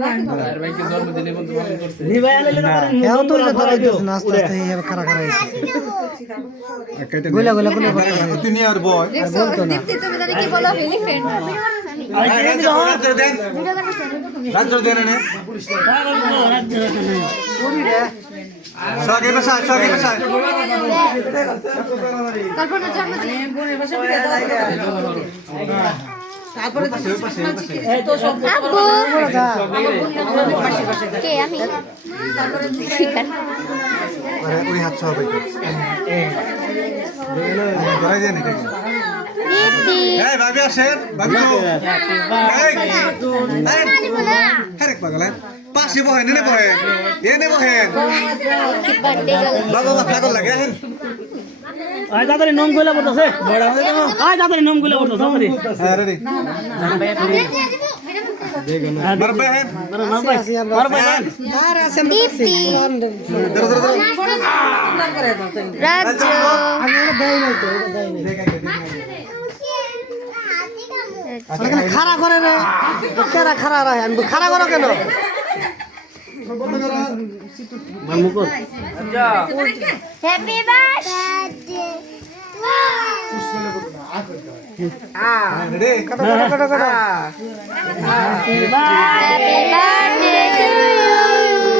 ভাইকে জন্ম দিলে বন্ধু পালন করছে হেও তো যে ধরাই দিছ না আস্তে আস্তে এই খাড়া খাড়া গোলা গোলা গোলা তিনি আর বয় আর বলতো না দীপ্তি তুমি জানি কি বলো এলিফ্যান্ট রাজ্য দেন না সগে বসা কল্পনা জন্মদিন তারপরে এই তো সব কে আমি তারপরে ঠিক আছে আরে ওই হাত সবাই ধরাই দেন এটা দীপ্তি এই ভাবি আসেন ভাবি এই আরে পাগল পাশে বহেন এনে বহেন বার্থডে বাবা পাগল লাগে হেন আয় দাদারে নম গোলা পড়তাছে আয় দাদারে নম গোলা পড়তাছে আমারে হ্যাঁ রেডি মার বহেন মার বহেন দীপ্তি ধরো রাজ্য এখানে খাড়া করে রে কেরা খাড়া রায় আমি খাড়া করো কেন মামুকো হ্যাপি বার্থডে রেডি কটা happy happy birthday to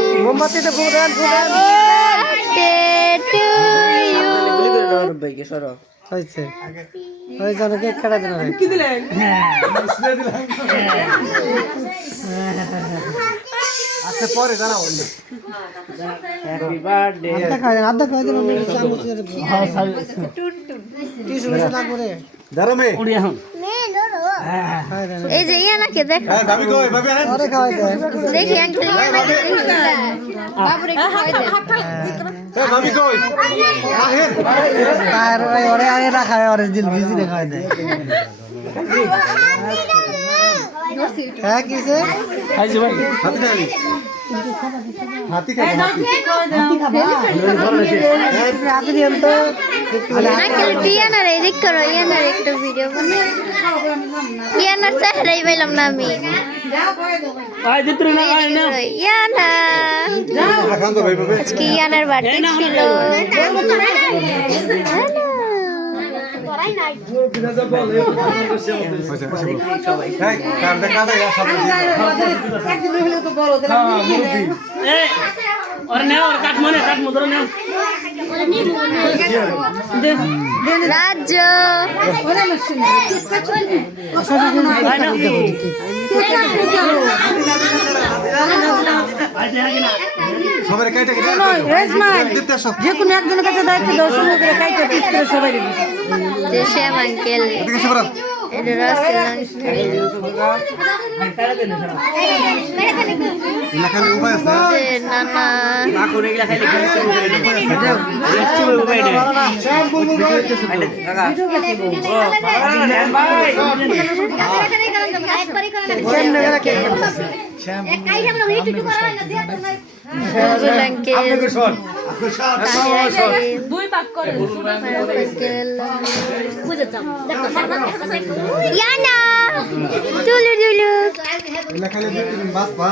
you মোমবাতি তো ফুরান বার্থডে টু ইউ হইছে ওই জন্য কেক কাটা দেন কি দিলেন আচ্ছা পরে দাঁড়াও আধা খাই দেন টিস্যু লাগবে রে ধরো মে এই যে ইয়ানাকে দেখ হ্যাঁ ভাবি কই ভাবি হেন আরে খাওয়াই দেন দেখি আঙ্কেল ইয়ানাকে বাবুরে খাওয়াই দে এ ভাবি কই আহেন তার ওরে আরে না খায় ওরে দিল বিজি রে খাওয়াই দেয় হ্যাঁ কিসে খাইছে ভাই হাতি খাই হাতি হাতে দিন তো আঙ্কেল ইয়ানার এদিক করো ইয়ানার একটু ভিডিও বানাই ইয়ানার চেহারাই পেলাম না আমি আয় দিত্রি না আয় না ইয়ানা খান তো ভাই ভাবি আজকে ইয়ানার বার্থডে ছিল এই কার দেখা দে সব और ने और काट मुद्रा ने রাজ্য সবাই কাইটা কেটে দিতে আসো যে কোনো একজনের কাছে দায়িত্ব দাও সুন্দর করে কাইটা পিস করে সবাই দিবি যে শ্যাম আঙ্কেল এদিকে সবাই এটা রাসেল আঙ্কেল এখানে উপায় আছে যে নানা না করে গিলা খাইলে কিছু করে দুই ভাগ করে ইয়ানা টুলু টুলু এখানে বাস পা